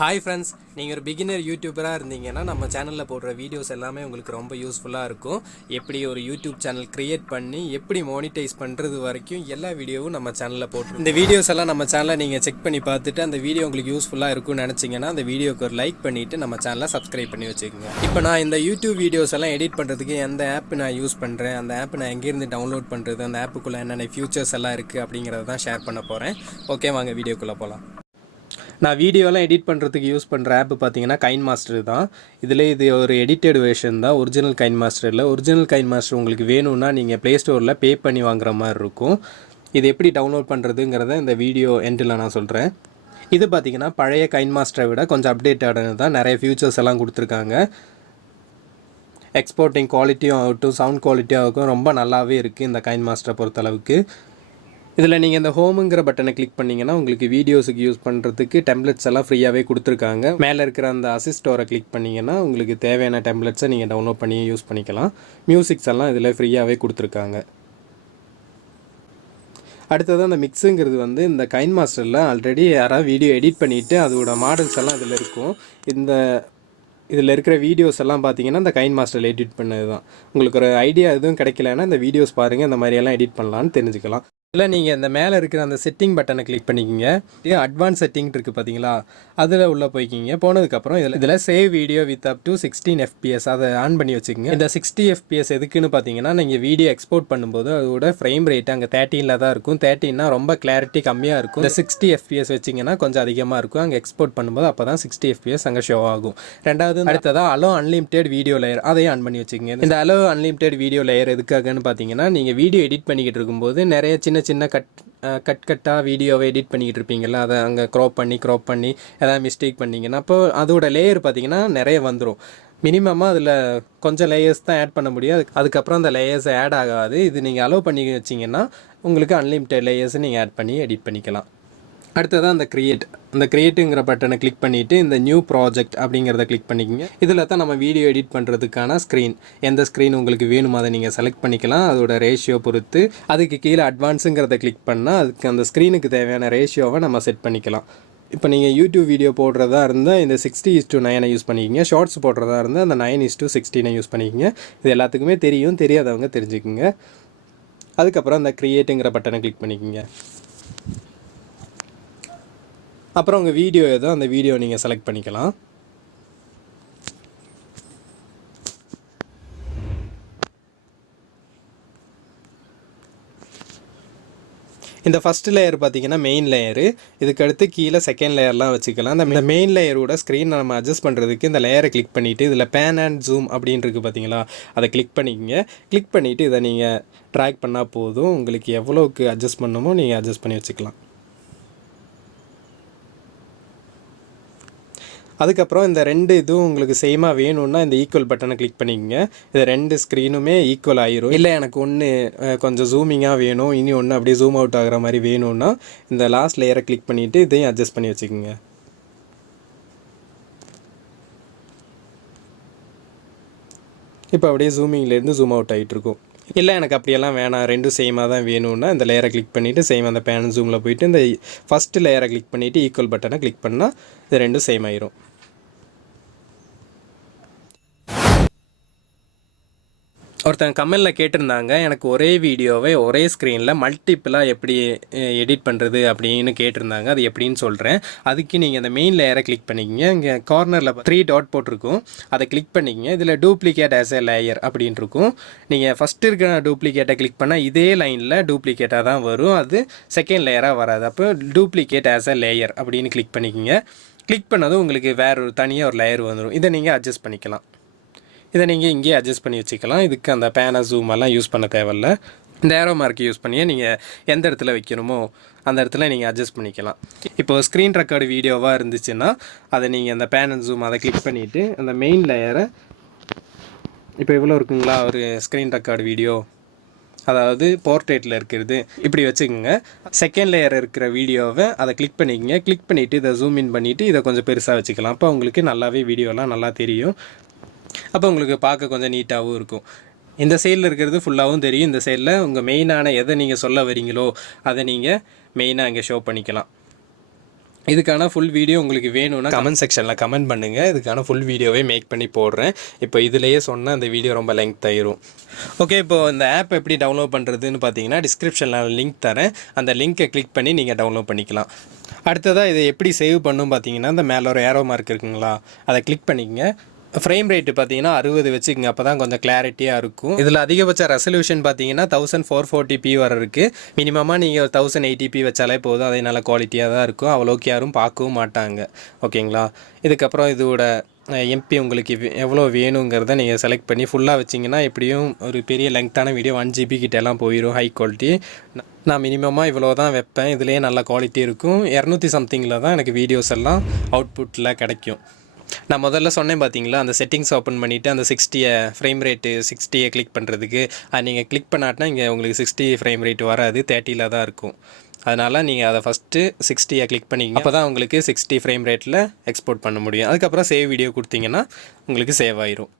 Hi friends, நீங்கள் ஒரு beginner யூடியூபராக இருந்தீங்கன்னா நம்ம சேனலில் போடுற வீடியோஸ் எல்லாமே உங்களுக்கு ரொம்ப யூஸ்ஃபுல்லாக இருக்கும். எப்படி ஒரு யூடியூப் சேனல் க்ரியேட் பண்ணி எப்படி மானிட்டைஸ் பண்ணுறது வரைக்கும் எல்லா வீடியோவும் நம்ம சேனலில் போட்டுருக்கோம். இந்த வீடியோஸ் எல்லாம் நம்ம சேனலில் நீங்கள் செக் பண்ணி பார்த்துட்டு அந்த வீடியோ உங்களுக்கு யூஸ்ஃபுல்லாக இருக்கும்னு நினச்சிங்கன்னா அந்த வீடியோக்கு ஒரு லைக் பண்ணிவிட்டு நம்ம சேனலை சப்ஸ்கிரைப் பண்ணி வச்சுக்கோங்க. இப்போ நான் இந்த யூடியூப் வீடியோஸ் எல்லாம் எடிட் பண்ணுறதுக்கு எந்த ஆப் நான் யூஸ் பண்ணுறேன், அந்த ஆப் நான் எங்கேருந்து டவுன்லோட் பண்ணுறது, அந்த ஆப்புக்குள்ளே என்னென்ன ஃபியூச்சர்ஸ் எல்லாம் இருக்குது அப்படிங்கிறத தான் ஷேர் பண்ண போகிறேன். ஓகே, வாங்க வீடியோக்குள்ளே போகலாம். நான் வீடியோலாம் எடிட் பண்ணுறதுக்கு யூஸ் பண்ணுற ஆப் பார்த்தீங்கன்னா கைன்மாஸ்டர் தான். இதில் இது ஒரு எடிட்டட் வெர்ஷன் தான், ஒரிஜினல் கைன்மாஸ்டர் இல்லை. ஒரிஜினல் கைன்மாஸ்டர் உங்களுக்கு வேணும்னா நீங்கள் ப்ளே ஸ்டோரில் பே பண்ணி வாங்குற மாதிரி இருக்கும். இது எப்படி டவுன்லோட் பண்ணுறதுங்கிறத இந்த வீடியோ எண்டில் நான் சொல்கிறேன். இது பார்த்திங்கன்னா பழைய கைன்மாஸ்டரை விட கொஞ்சம் அப்டேட்டடானது தான். நிறைய ஃபியூச்சர்ஸ் எல்லாம் கொடுத்துருக்காங்க. எக்ஸ்போர்ட்டிங் குவாலிட்டியும் ஆகட்டும், சவுண்ட் குவாலிட்டியும் ஆகட்டும் ரொம்ப நல்லாவே இருக்குது இந்த கைன்மாஸ்டரை பொறுத்தளவுக்கு. இதில் நீங்கள் இந்த ஹோமுங்கிற பட்டனை கிளிக் பண்ணிங்கன்னா உங்களுக்கு வீடியோஸுக்கு யூஸ் பண்ணுறதுக்கு டெம்ப்ளெட்ஸ் எல்லாம் ஃப்ரீயாகவே கொடுத்துருக்காங்க. மேலே இருக்கிற அந்த அசிஸ்டோரை கிளிக் பண்ணிங்கன்னா உங்களுக்கு தேவையான டெம்ப்ளெட்ஸை நீங்கள் டவுன்லோட் பண்ணி யூஸ் பண்ணிக்கலாம். மியூசிக்ஸ் எல்லாம் இதில் ஃப்ரீயாகவே கொடுத்துருக்காங்க. அடுத்தது அந்த மிக்ஸுங்கிறது வந்து இந்த கைன்மாஸ்டரில் ஆல்ரெடி யாராவது வீடியோ எடிட் பண்ணிவிட்டு அதோட மாடல்ஸ் எல்லாம் இதில் இருக்கும். இதில் இருக்கிற வீடியோஸ் எல்லாம் பார்த்தீங்கன்னா இந்த கைன்மாஸ்டரில் எடிட் பண்ணது தான். உங்களுக்கு ஒரு ஐடியா எதுவும் கிடைக்கலன்னா இந்த வீடியோஸ் பாருங்கள், இந்த மாதிரியெல்லாம் எடிட் பண்ணலான்னு தெரிஞ்சுக்கலாம். இல்லை நீங்கள் இந்த மேலே இருக்கிற அந்த செட்டிங் பட்டனை கிளிக் பண்ணிக்கிங்க. அட்வான்ஸ் செட்டிங் இருக்குது பார்த்தீங்களா, அதில் உள்ளே போய்க்கிங்க. போனதுக்கப்புறம் இதில் save video with up to 16 FPS அதை ஆன் பண்ணி வச்சுக்கோங்க. இந்த 60 FPS எதுக்குன்னு பார்த்தீங்கன்னா நீங்கள் வீடியோ எக்ஸ்போர்ட் பண்ணும்போது அதோட ஃப்ரேம் ரேட் அங்கே 13 தான் இருக்கும். 13னா ரொம்ப கிளாரிட்டி கம்மியாக இருக்கும். இந்த 60 FPS வச்சிங்கன்னா கொஞ்சம் அதிகமாக இருக்கும். அங்கே எக்ஸ்போர்ட் பண்ணும்போது அப்போ தான் 60 FPS அங்கே ஷோ ஆகும். ரெண்டாவது அடுத்ததாக அலோ அன்லிமிட்டெட் வீடியோ லேயர், அதையும் ஆன் பண்ணி வச்சுக்கோங்க. இந்த அலோ அன்லிமிட்டெட் வீடியோ லேயர் எதுக்காகன்னு பார்த்தீங்கன்னா நீங்கள் வீடியோ எடிட் பண்ணிக்கிட்டு இருக்கும்போது நிறைய சின்ன கட்டாக வீடியோவை எடிட் பண்ணிக்கிட்டு இருப்பீங்களா, அதை அங்கே க்ராப் பண்ணி எதாவது மிஸ்டேக் பண்ணிங்கன்னா அப்போ அதோட லேயர் பார்த்திங்கன்னா நிறைய வந்துடும். மினிமமாக அதில் கொஞ்சம் லேயர்ஸ் தான் ஆட் பண்ண முடியும். அதுக்கப்புறம் அந்த லேயர்ஸ் ஆட் ஆகாது. இது நீங்கள் அலோவ் பண்ணி வச்சிங்கன்னா உங்களுக்கு அன்லிமிட்டெட் லேயர்ஸை நீங்கள் ஆட் பண்ணி எடிட் பண்ணிக்கலாம். அடுத்ததான் அந்த கிரியேட்டுங்கிற பட்டனை கிளிக் பண்ணிவிட்டு இந்த நியூ ப்ராஜெக்ட் அப்படிங்கிறத கிளிக் பண்ணிக்கோங்க. இதில் தான் நம்ம வீடியோ எடிட் பண்ணுறதுக்கான ஸ்க்ரீன், எந்த ஸ்க்ரீன் உங்களுக்கு வேணுமோ அதை நீங்கள் செலக்ட் பண்ணிக்கலாம். அதோட ரேஷியோ பொறுத்து அதுக்கு கீழே அட்வான்ஸுங்கிறத கிளிக் பண்ணால் அதுக்கு அந்த ஸ்க்ரீனுக்கு தேவையான ரேஷியோவை நம்ம செட் பண்ணிக்கலாம். இப்போ நீங்கள் யூடியூப் வீடியோ போடுறதா இருந்தால் இந்த 60:9 யூஸ் பண்ணிக்கிங்க. ஷார்ட்ஸ் போடுறதா இருந்தால் அந்த 9:16 யூஸ் பண்ணிக்கிங்க. இது எல்லாத்துக்குமே தெரியாதவங்க தெரிஞ்சுக்குங்க. அதுக்கப்புறம் அந்த கிரியேட்டுங்கிற பட்டனை கிளிக் பண்ணிக்கோங்க. அப்புறம் உங்கள் வீடியோ ஏதோ அந்த வீடியோ நீங்கள் செலக்ட் பண்ணிக்கலாம். இந்த ஃபஸ்ட் லேயர் பார்த்தீங்கன்னா மெயின் லேயரு. இதுக்கடுத்து கீழே செகண்ட் லேயர்லாம் வச்சுக்கலாம். இந்த மெயின் லேயரோட ஸ்க்ரீன் நம்ம அட்ஜஸ்ட் பண்ணுறதுக்கு இந்த லேயரை கிளிக் பண்ணிவிட்டு இதில் பேன் அண்ட் ஜூம் அப்படின்னு இருக்குது பார்த்தீங்களா, அதை கிளிக் பண்ணிக்கோங்க. கிளிக் பண்ணிவிட்டு இதை நீங்கள் ட்ராக் பண்ணால் போதும். உங்களுக்கு எவ்வளோக்கு அட்ஜஸ்ட் பண்ணணுமோ நீங்கள் அட்ஜஸ்ட் பண்ணி வச்சுக்கலாம். அதுக்கப்புறம் இந்த ரெண்டு இதுவும் உங்களுக்கு சேமாக வேணும்னா இந்த ஈக்குவல் பட்டனை கிளிக் பண்ணிக்கோங்க. இது ரெண்டு ஸ்க்ரீனுமே ஈக்குவல் ஆயிரும். இல்லை எனக்கு ஒன்று கொஞ்சம் ஜூமிங்காக வேணும், இனி ஒன்று அப்படியே ஜூம் அவுட் ஆகிற மாதிரி வேணும்னா இந்த லாஸ்ட் லேயரை கிளிக் பண்ணிவிட்டு இதையும் அட்ஜஸ்ட் பண்ணி வச்சுக்கோங்க. இப்போ அப்படியே ஜூமிங்லேருந்து ஜூம் அவுட் ஆகிட்டுருக்கும். இல்லை எனக்கு அப்படியெல்லாம் வேணாம், ரெண்டும் சேமாக தான் வேணும்னா இந்த லேயரை கிளிக் பண்ணிவிட்டு சேம் அந்த பேன் ஜூமில் போயிட்டு இந்த ஃபஸ்ட்டு லேயரை கிளிக் பண்ணிவிட்டு ஈக்குவல் பட்டனை கிளிக் பண்ணால் இது ரெண்டும் சேம் ஆயிரும். ஒருத்தங்க கமெண்டில் கேட்டிருந்தாங்க, எனக்கு ஒரே வீடியோவை ஒரே ஸ்க்ரீனில் மல்டிப்பிளாக எப்படி எடிட் பண்ணுறது அப்படின்னு கேட்டிருந்தாங்க. அது எப்படின்னு சொல்கிறேன். அதுக்கு நீங்கள் இந்த மெயின் லேயரை கிளிக் பண்ணிக்கிங்க. இங்கே கார்னரில் 3 டாட் போட்டிருக்கும், அதை கிளிக் பண்ணிக்கிங்க. இதில் டூப்ளிகேட் ஆஸ் ஏ லேயர் அப்படின்னு இருக்கும். நீங்கள் ஃபஸ்ட்டு இருக்கிற டூப்ளிகேட்டை கிளிக் பண்ணால் இதே லைனில் டூப்ளிகேட்டாக தான் வரும், அது செகண்ட் லேயராக வராது. அப்போ டூப்ளிகேட் ஆஸ் ஏ லேயர் அப்படின்னு கிளிக் பண்ணிக்கிங்க. கிளிக் பண்ணதும் உங்களுக்கு வேறு ஒரு தனியாக ஒரு லேயர் வந்துடும். இதை நீங்கள் அட்ஜஸ்ட் பண்ணிக்கலாம். இதை நீங்கள் இங்கேயே அட்ஜஸ்ட் பண்ணி வச்சுக்கலாம். இதுக்கு அந்த பேனை ஜூமெல்லாம் யூஸ் பண்ண தேவையில்ல. இந்த ஏரோ மார்க்கை யூஸ் பண்ணியே நீங்கள் எந்த இடத்துல வைக்கணுமோ அந்த இடத்துல நீங்கள் அட்ஜஸ்ட் பண்ணிக்கலாம். இப்போது ஸ்க்ரீன் ரெக்கார்டு வீடியோவாக இருந்துச்சுன்னா அதை நீங்கள் அந்த பேன் அண்ட் ஜூம் அதை கிளிக் பண்ணிவிட்டு அந்த மெயின் லேயரை இப்போ இவ்வளோ இருக்குங்களா ஒரு ஸ்க்ரீன் ரெக்கார்டு வீடியோ, அதாவது போர்ட்ரேட்டில் இருக்கிறது, இப்படி வச்சுக்கோங்க. செகண்ட் லேயர் இருக்கிற வீடியோவை அதை கிளிக் பண்ணிக்கோங்க. கிளிக் பண்ணிவிட்டு இதை ஜூம் இன் பண்ணிவிட்டு இதை கொஞ்சம் பெருசாக வச்சுக்கலாம். அப்போ உங்களுக்கு நல்லாவே வீடியோலாம் நல்லா தெரியும். அப்போ உங்களுக்கு பார்க்க கொஞ்சம் நீட்டாகவும் இருக்கும். இந்த சைடில் இருக்கிறது ஃபுல்லாகவும் தெரியும். இந்த சைடில் உங்கள் மெயினான எதை நீங்கள் சொல்ல வரீங்களோ அதை நீங்கள் மெயினாக இங்கே ஷோ பண்ணிக்கலாம். இதுக்கான ஃபுல் வீடியோ உங்களுக்கு வேணும்னா கமெண்ட் செக்ஷனில் கமெண்ட் பண்ணுங்கள். இதுக்கான ஃபுல் வீடியோவே மேக் பண்ணி போடுறேன். இப்போ இதிலேயே சொன்னால் அந்த வீடியோ ரொம்ப லெங்க் ஆயிரும். ஓகே, இப்போது இந்த ஆப் எப்படி டவுன்லோட் பண்ணுறதுன்னு பார்த்தீங்கன்னா டிஸ்கிரிப்ஷனில் லிங்க் தரேன். அந்த லிங்க்கை கிளிக் பண்ணி நீங்கள் டவுன்லோட் பண்ணிக்கலாம். அடுத்ததாக இதை எப்படி சேவ் பண்ணும் பார்த்தீங்கன்னா இந்த மேலே ஒரு ஏரோ மார்க் இருக்குங்களா, அதை கிளிக் பண்ணிக்கங்க. ஃப்ரேம் ரேட்டு பார்த்தீங்கன்னா 60 வச்சுக்கோங்க, அப்போ தான் கொஞ்சம் கிளாரிட்டியாக இருக்கும். இதில் அதிகபட்ச ரெசல்யூஷன் பார்த்தீங்கன்னா 1440p வர இருக்குது. மினிமமாக நீங்கள் 1080p வச்சாலே போதும், அதே நல்ல குவாலிட்டியாக தான் இருக்கும். அவ்வளோக்கு யாரும் பார்க்கவும் மாட்டாங்க. ஓகேங்களா, இதுக்கப்புறம் இதோட எம்பி உங்களுக்கு எவ்வளோ வேணுங்கிறத நீங்கள் செலக்ட் பண்ணி ஃபுல்லாக வச்சிங்கன்னா எப்படியும் ஒரு பெரிய லெங்க்த்தான வீடியோ 1 GB கிட்டெல்லாம் போயிடும். ஹை குவாலிட்டி நான் மினிமமாக இவ்வளோ தான் வைப்பேன். இதுலேயே நல்ல குவாலிட்டி இருக்கும். 200 சம்திங்கில் தான் எனக்கு வீடியோஸ் எல்லாம் அவுட்புட்டில் கிடைக்கும். நான் முதல்ல சொன்னேன் பார்த்தீங்களா, அந்த செட்டிங்ஸ் ஓப்பன் பண்ணிவிட்டு அந்த 60 ஃப்ரேம் ரேட்டு 60 கிளிக் பண்ணுறதுக்கு அது நீங்கள் கிளிக் பண்ணாட்டினா இங்கே உங்களுக்கு 60 ஃப்ரேம் ரேட் வராது, 30 தான் இருக்கும். அதனால் நீங்கள் அதை ஃபஸ்ட்டு 60 கிளிக் பண்ணிங்க, அப்போ தான் உங்களுக்கு 60 ஃப்ரேம் ரேட்டில் எக்ஸ்போர்ட் பண்ண முடியும். அதுக்கப்புறம் சேவ் வீடியோ கொடுத்தீங்கன்னா உங்களுக்கு சேவ் ஆயிரும்.